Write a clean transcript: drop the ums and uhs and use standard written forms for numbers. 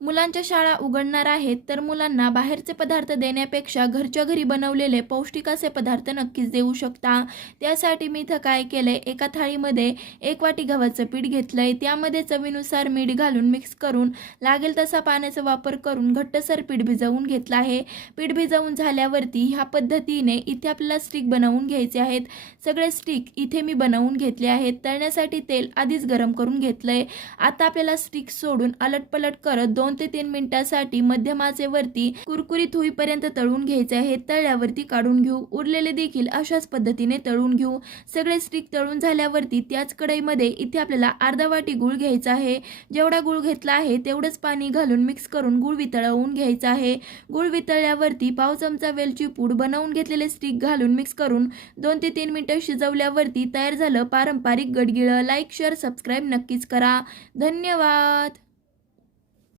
मुलांच्या शाळा उघडणार आहेत, तर मुलांना बाहेरचे पदार्थ देण्यापेक्षा घरच्या घरी बनवलेले पौष्टिक असे पदार्थ नक्कीच देऊ शकता. त्यासाठी मी इथं काय केलंय, एका थाळीमध्ये 1 वाटी गव्हाचं पीठ घेतलंय. त्यामध्ये चवीनुसार मीठ घालून मिक्स करून लागेल तसा पाण्याचा वापर करून घट्टसर पीठ भिजवून घेतलं आहे. पीठ भिजवून झाल्यावरती ह्या पद्धतीने इथे आपल्याला स्टिक बनवून घ्यायचे आहेत. सगळे स्टिक इथे मी बनवून घेतले आहेत. तळण्यासाठी तेल आधीच गरम करून घेतलंय. आता आपल्याला स्टिक सोडून अलटपलट करत 2 ते 3 मिनिटांसाठी मध्यम आचेवरती कुरकुरीत होईपर्यंत तळून घ्यायचे आहे. तळल्यावरती काढून घेऊ. उरलेले देखील अशाच पद्धतीने तळून घेऊ. सगळे स्टिक तळून झाल्यावरती त्याच कढईमध्ये इथे आपल्याला अर्धा वाटी गूळ घ्यायचा आहे. जेवढा गूळ घेतला आहे तेवढंच पाणी घालून मिक्स करून गूळ वितळवून घ्यायचा आहे. गूळ वितळल्यावरती पाव चमचा वेलची पूड बनवून घेतलेले स्टिक घालून मिक्स करून 2 ते 3 मिनिटं शिजवल्यावरती तयार झालं पारंपरिक गडगिळं. लाईक, शेअर, सबस्क्राईब नक्कीच करा. धन्यवाद.